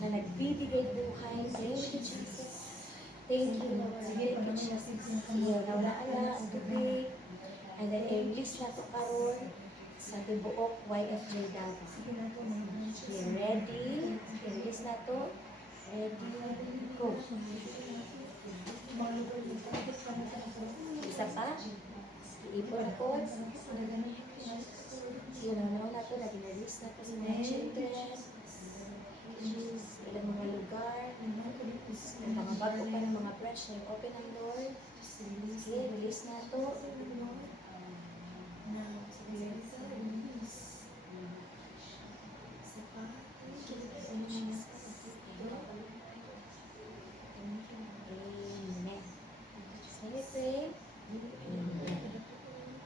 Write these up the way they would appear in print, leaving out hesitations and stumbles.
na nagbibigay buhay. Thank you, Jesus. Thank you, Lord. Thank you, Jesus. Iyo, nawala-ala ang tubig. And then, i-release na ito karoon sa tibuok YFJ Davao. Okay, ready? I-release na ito. Ready? Go. Isa pa. Ipon-ipon. Sinanaw na ito. Nag-release na ito sa mga children. Ilang mga lugar. Nakabago pa ng mga branch na open ang Lord. Okay, release na ito. Amen. Sige, pray.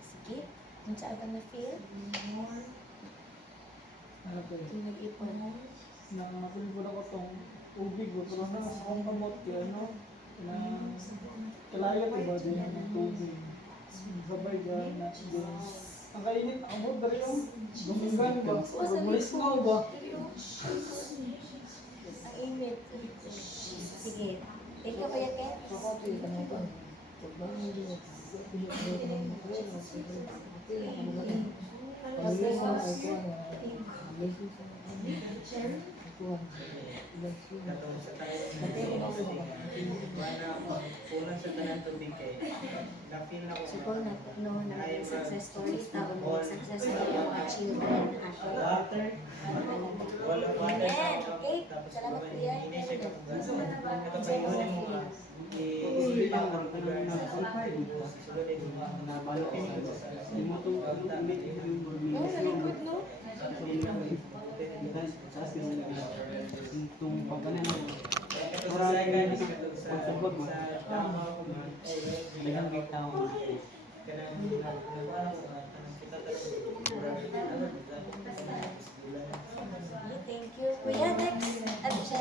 Sige. Kung saan ka na-feel? Nag-ipon mo. Nakapilibunan ko itong tubig. Pero na akong kamot kaya na kalaya ko ba din ng tubig. Sabay ba na ang kainit, ang mood na rin yung gumigan ba? Gumulis na ba? Ang init. Sige. Ikaw ba yan, Ken? Kulang sa tanan tubig kay na-feel na ko. Siguro na success story tao mo success story ng mga children ako. Water. Wala water Amen. sa Okay. tapos Salamat po yan. inisip ko nakapayunin mo nga. Isipan ko kung gano'n na sulod ay nabalukin mo sa Oh, nalikod, no? Itong pagkanan mo. Kasasay ka ni sa tama ko man. Dagang bitaw. Kanang nagwala ko kita Thank you. Kuya, next. Ano siya?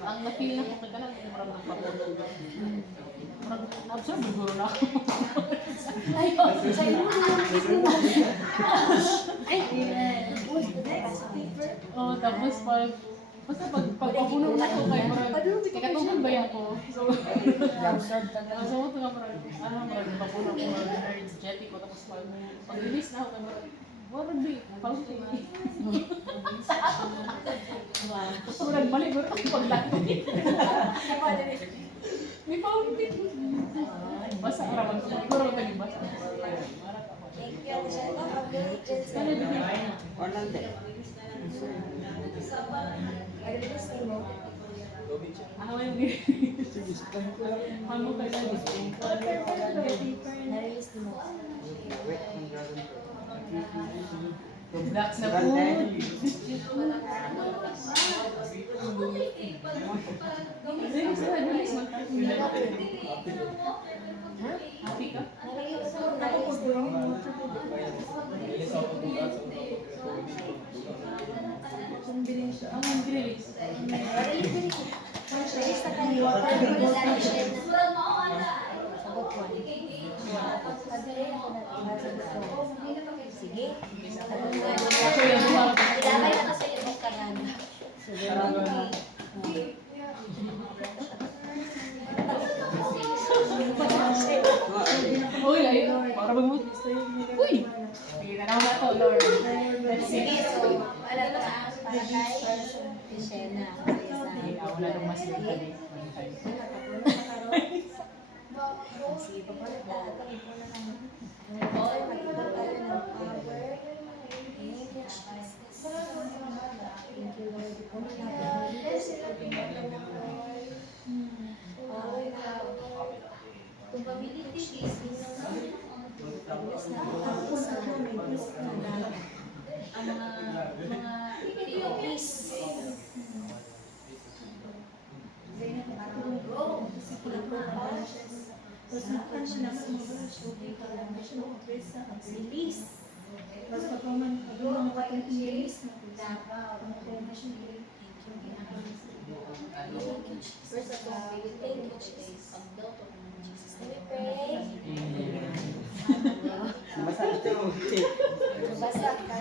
Ang na-feel na ko kagalang marang nagpapulog. Marang na-absorb siguro na ako. Ay, sa'yo mo Oh, tapos basta pagpapunog na ko kay marang katungkol ba yan ko? So, so mo ito nga marang papunog ko marang energetic ko tapos pag-release na ako kay marang warang di, parang ito so, nagmali ko rin paglatid. May fountain. Basa ka raman ko. Siguro ka din basa. Thank you. Sana din yan. I-release mo. Ano yung ano ka lang. Na-release mo. Blacks na food. Release mo. Happy ka? Na-release mo. Ang release. Release na kayo. Sagot ko. Sige. Ako yung mga Ilabay na kasi yung kanan. Uy, ayun. Para mag-mood. Uy! Sige, tanaw na to, Lord. Sige, so, alam mo na, para kay Shena. Wala nang mas yung kali. Sige, papalit na ito. Okay, mag-iba tayo ng power. Thank you, Jesus. Thank you, Lord. Power na. Capability is ang mga peace. Release. Basta pa man, pag-ulang ka yung i-release na Davao. Thank you. First of all, thank you, Jesus. Basa ka.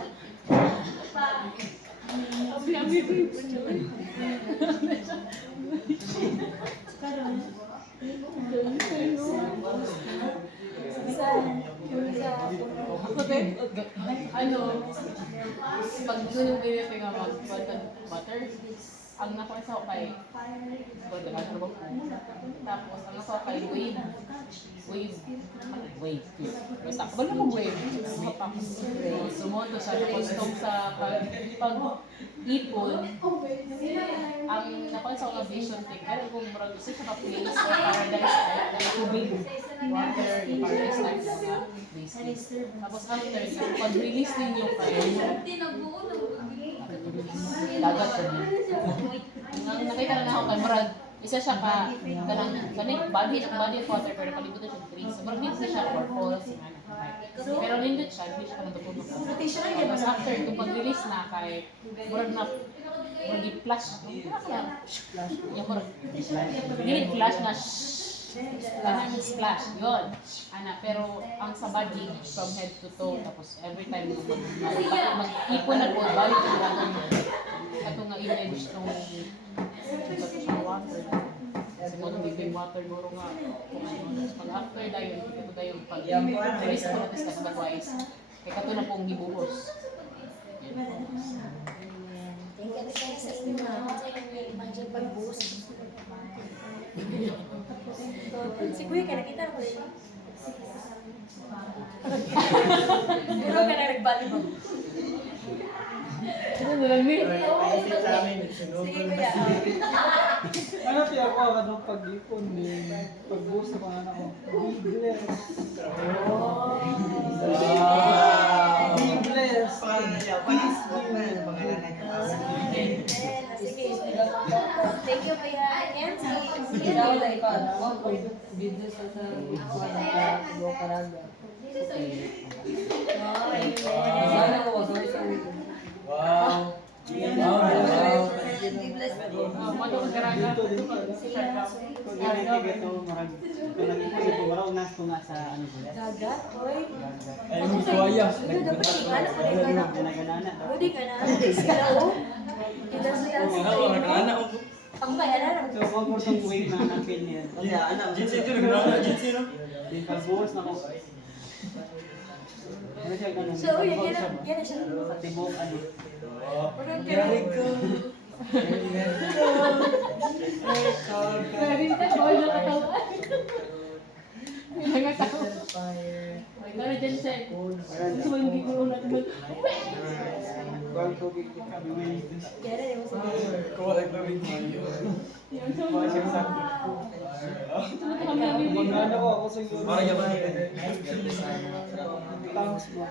Abi favorite niyo. Karon, Ano, pag gusto nyo ganyan nga butter, ang nakuha sa kay tapos ang nakuha kay wave. Basta, wala mo wave. Sumoto siya, tapos itong sa pag-ipon, ang nakuha sa mga vision thing, kaya kung marag gusto siya ka-place sa paradise type, na tubig, water, yung paradise type na mga basic. Tapos after, pag-release ninyo kayo, dagat ko niya. Nakita na ako kay Brad, isa siya ka, kanang body of water, pero palibutan siya trees. So, marag hindi siya waterfalls, pero nindot siya, hindi siya ka natutulog. Tapos after, kung pag-release na kay, marag na, marag i-flash, yung marag, hindi flash na, kanang splash, yun. Pero ang sa body, from head to toe, tapos every time mag-ipon na po, balik yung water mo. Ito nga image nung sa water. Kasi mo itong bibig water, guro nga. Pag after dayon, ito dayon pag-release ko natin sa otherwise. Kaya kato na pong gibuhos. Thank you sa inyo, ma'am. Imagine pag-boost. Si Kuya ka, nakita mo rin. Puro ka na nagbali mo. Ano na lang ni? Paisip sa amin, Sige Kuya. Ano tiya ko kanang pag-ipon din, pag-buhos sa mga anak ko. Be blessed. Be blessed. Pangalan na siya, panis mo pa yung pangalan na Sige. Thank you Kuya. Nancy. Ikaw na ikaw na mo pag business sa Buo Caraga. Oh, amen. Sana ko wag sa ulo. Wow! Mato ka karaga. Dagat, oy. Ay, may kuwaya. Pwede ka na. Hello? Kita sila. Ang bayaran lang. So, wag mo itong wave na nakil niya. Jinsi ko, nagkakaroon na jinsi, no? Yung pag-buhos na ko. Ano siya ganun? So, yan na siya. Sa tibok, ano. Very good. Pwede ka, bawal na katawa. Ilang katawa. Ikaw dyan siya. Gusto mo yung gigulo natin. Bawal tubig kami may Yan na yung Kuha lang kami video. Yan sa mga. Magana ko ako sa iyo. Parang yaman yun. Thanks mo.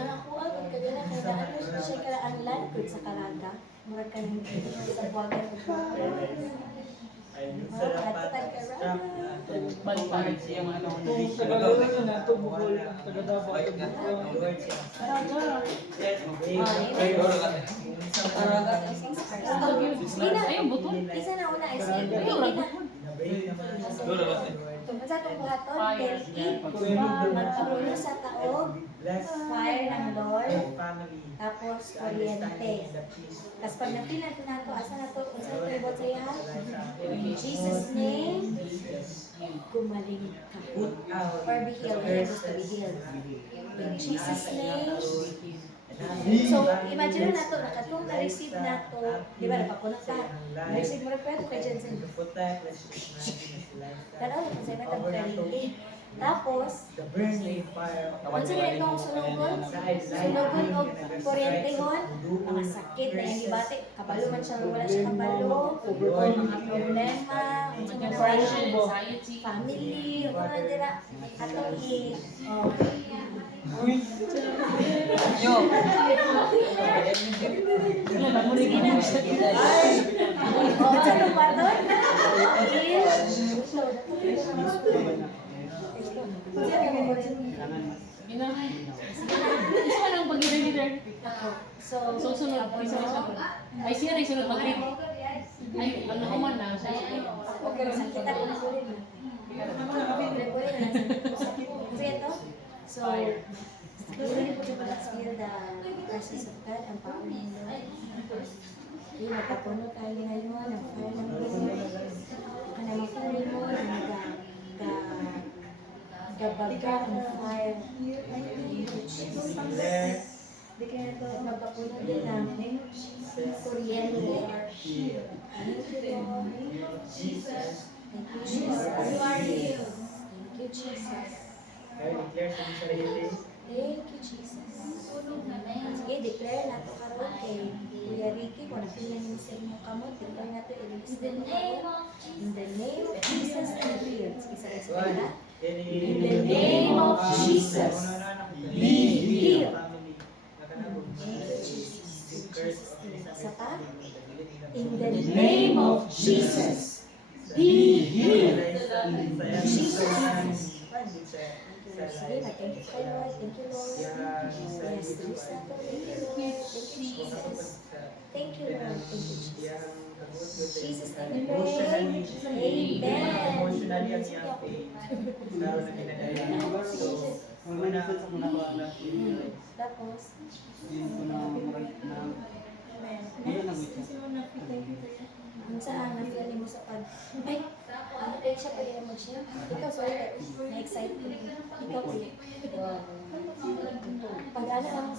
ang ako agad ka din na kada ano siya kala ang landford sa Caraga. Murag ka ng sa buwagan ng Balik-balik. Siya mga ano. Kung taga-Lolo na ito, bukol. Taga-Davao ito, bukol. Ayun, buto. Isa na una is sa itong buhaton, magkapulo sa taog, fire ng Lord, tapos kuryente. Tapos pag napilan ko na ito, asa na ito, kung saan ito ibot sa iya? In Jesus' name, gumaling ka. Or be healed, enables to be healed. In Jesus' name, so, imagine na ito, nakatong na-receive na ito, di ba, napakunat ka, na-receive mo na pwede ka dyan sa tanaw, kung sa'yo na karili. Tapos, kung sa'yo na itong sunugon o kuryente hon, mga sakit na yung ibate, kabalo man siya, wala siya kabalo, mga problema, mga Depression, anxiety. family, mga dira, atong Yo. Sa lupaton? Isa lang pag-leader. So, So, sunod. Isa. Ay, siya rin sunod mag-lead. Ay, ano ko man na. okay, sakit ako na ulit. Kasi ito, So, feeling ko ba feel the presence of God, ang power ng Lord. Yung napapuno tayo ngayon, ang fire ng Lord. Ang naman mo, gabaga ang fire. Thank you, Jesus. Di kaya ito, napapuno din namin. Kuryente. Thank you, Lord. Thank you, Jesus. You are healed. Thank you, Jesus. Kaya declare sa mga sarili. Thank you, Jesus. Sige, declare na ito karoon kay Kuya Ricky. Kung na-feel niyo sa inyong kamot, declare na ito, i-release na ito karoon. In the name of Jesus, be healed. Isa-isa na. In the name of Jesus, be healed. Thank you, Jesus. Isa pa. In the name of Jesus, be healed. Jesus. Sige, thank you kay Lord. Thank you, Lord. Yes, release na ito. Thank you, Lord. Thank you, Jesus. Thank you, Lord. Thank you, Jesus. Jesus, name we pray. Amen. Emotionally ang iyang faith. Laro na ginagaya. So, una, Tapos, Yun ko na ang saan na feeling mo sa pag... Ay, ano tayo siya pwede mo siya? Ikaw, sorry. Na-excite ko. Ikaw, ulit. Pag ano lang